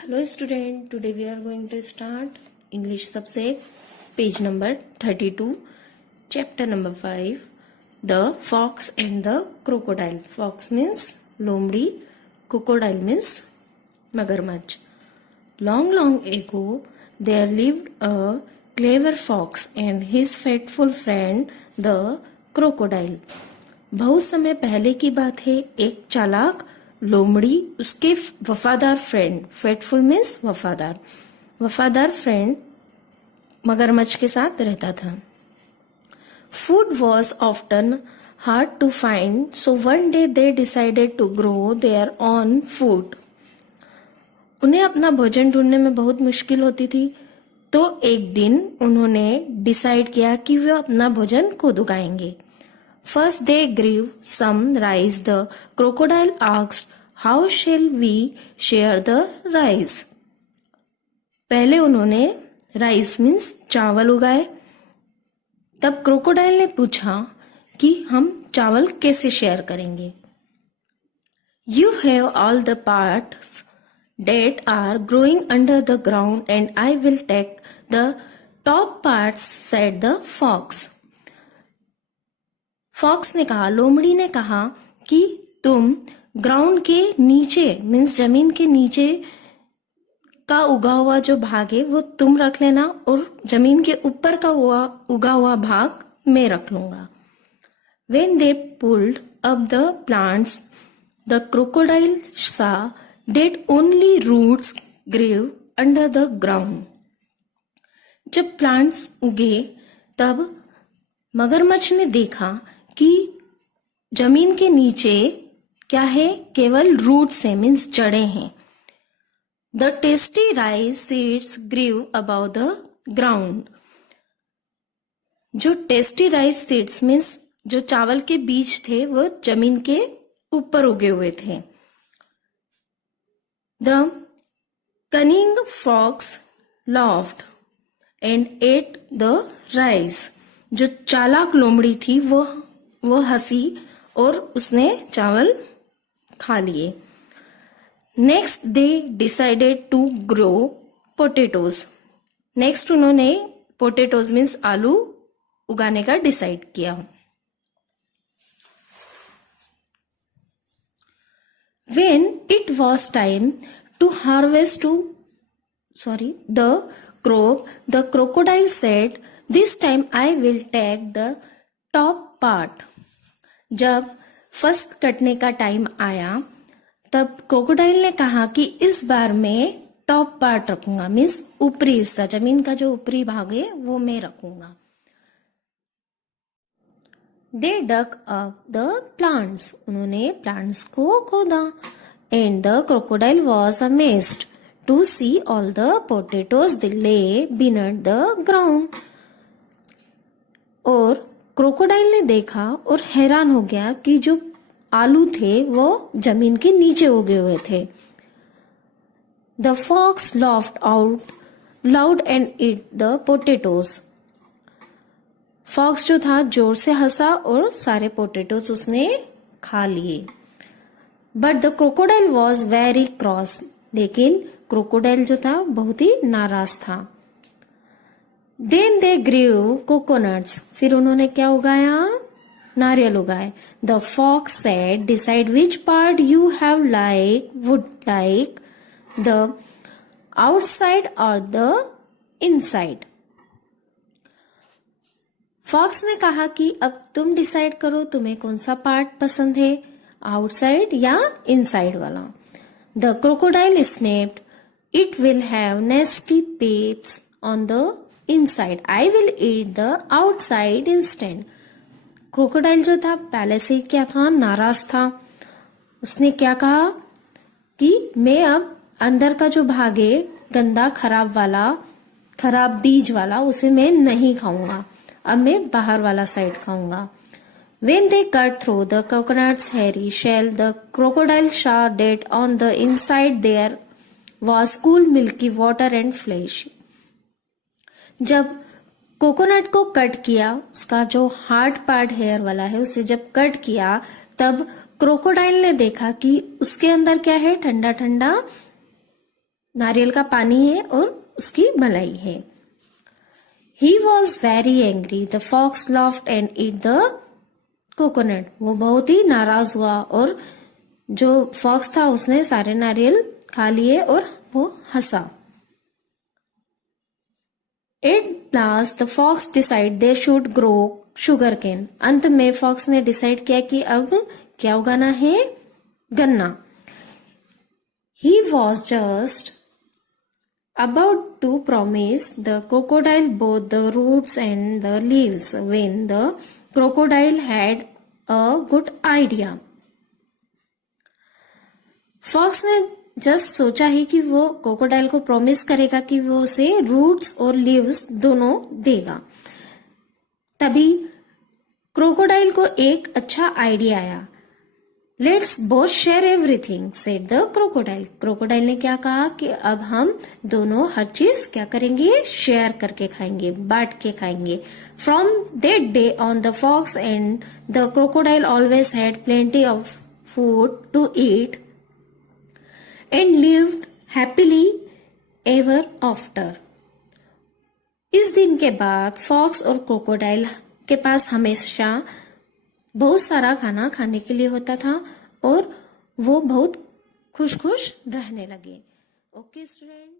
Hello student, today we are going to start English subject, page number 32, chapter number 5, The Fox and the Crocodile. Fox means lomdi, crocodile means magarmach. Long ago, there lived a clever fox and his faithful friend, the crocodile. बहुत समय पहले की बात है, एक चालाक लोमड़ी उसके वफादार फ्रेंड, फेटफुल मीन्स वफादार फ्रेंड मगरमच्छ के साथ रहता था. Food was often hard to find, so one day they decided to grow their own food. उन्हें अपना भोजन ढूंढने में बहुत मुश्किल होती थी, तो एक दिन उन्होंने डिसाइड किया कि वे अपना भोजन खुद उगाएंगे. First they grew some rice. The crocodile asked, "How shall we share the rice?" पहले उन्होंने राइस मीन्स चावल उगाए. तब क्रोकोडाइल ने पूछा कि हम चावल कैसे शेयर करेंगे. You have all the parts that are growing under the ground and I will take the top parts, said the fox. Fox ने कहा, लोमड़ी ने कहा कि तुम ग्राउंड के नीचे मीन्स जमीन के नीचे का उगा हुआ जो भाग है वो तुम रख लेना और जमीन के ऊपर का उगा हुआ भाग मैं रख लूंगा. When they pulled up the plants, the crocodile saw that only roots grew under the ground. जब प्लांट्स उगे तब मगरमच्छ ने देखा कि जमीन के नीचे क्या है, केवल रूट्स है मीन्स जड़ें हैं. The tasty rice seeds grew above the ground. जो टेस्टी राइस सीड्स मीन्स जो चावल के बीज थे वो जमीन के ऊपर उगे हुए थे. The cunning fox laughed and ate the rice. जो चालाक लोमड़ी थी वो हंसी और उसने चावल खा लिए. Next they decided to grow potatoes. Next उन्होंने पोटेटोज मीन्स आलू उगाने का डिसाइड किया. When it was time to harvest the crop, the crocodile said, "This time I will take the top part." जब फर्स्ट कटने का टाइम आया तब क्रोकोडाइल ने कहा कि इस बार मैं टॉप पार्ट रखूंगा मीन्स ऊपरी हिस्सा, जमीन का जो ऊपरी भाग है वो मैं रखूंगा. They dug up the plants. उन्होंने प्लांट्स को खोदा. And the crocodile was amazed to see all the potatoes they lay beneath the ground. और क्रोकोडाइल ने देखा और हैरान हो गया कि जो आलू थे वो जमीन के नीचे उगे हुए थे. The fox laughed out loud and ate the potatoes. Fox जो था जोर से हंसा और सारे पोटेटोज उसने खा लिए. But the crocodile was very cross. लेकिन क्रोकोडाइल जो था बहुत ही नाराज था. Then they grew coconuts. फिर उन्होंने क्या उगाया, नारियल उगाए. The fox said, decide which part you have would like, the outside or the inside. Fox ने कहा कि अब तुम डिसाइड करो तुम्हें कौन सा पार्ट पसंद है, आउटसाइड या इनसाइड वाला. The crocodile snapped, it will have nasty peps on the inside, I will eat the outside instant. Crocodile जो था पहले से क्या था, नाराज था. उसने क्या कहा कि मैं अब अंदर का जो भाग है गंदा खराब बीज वाला उसे मैं नहीं खाऊंगा, अब मैं बाहर वाला साइड खाऊंगा. When they cut through the coconut's hairy shell, the crocodile saw that on the inside there was cool milky water and flesh. जब कोकोनट को कट किया, उसका जो हार्ड पार्ट हेयर वाला है उसे जब कट किया तब क्रोकोडाइल ने देखा कि उसके अंदर क्या है, ठंडा ठंडा नारियल का पानी है और उसकी मलाई है। He was very angry. The fox laughed and ate the coconut. वो बहुत ही नाराज हुआ और जो फॉक्स था उसने सारे नारियल खा लिए और वो हंसा। At last the fox decided they should grow sugarcane. अंत में फॉक्स ने डिसाइड किया कि अब क्या उगाना है, गन्ना। He was just about to promise the crocodile both the roots and the leaves when the crocodile had a good idea. Fox ने जस्ट सोचा ही कि वो क्रोकोडाइल को प्रॉमिस करेगा कि वो उसे रूट्स और लीव्स दोनों देगा। तभी क्रोकोडाइल को एक अच्छा आइडिया आया। Let's both share everything said the crocodile. Crocodile ने क्या कहा कि अब हम दोनों हर चीज क्या करेंगे, शेयर करके खाएंगे, बांट के खाएंगे। From that day on the fox and the crocodile always had plenty of food to eat and lived happily ever after. इस दिन के बाद फॉक्स और क्रोकोडाइल के पास हमेशा बहुत सारा खाना खाने के लिए होता था और वो बहुत खुश खुश रहने लगे। Okay student.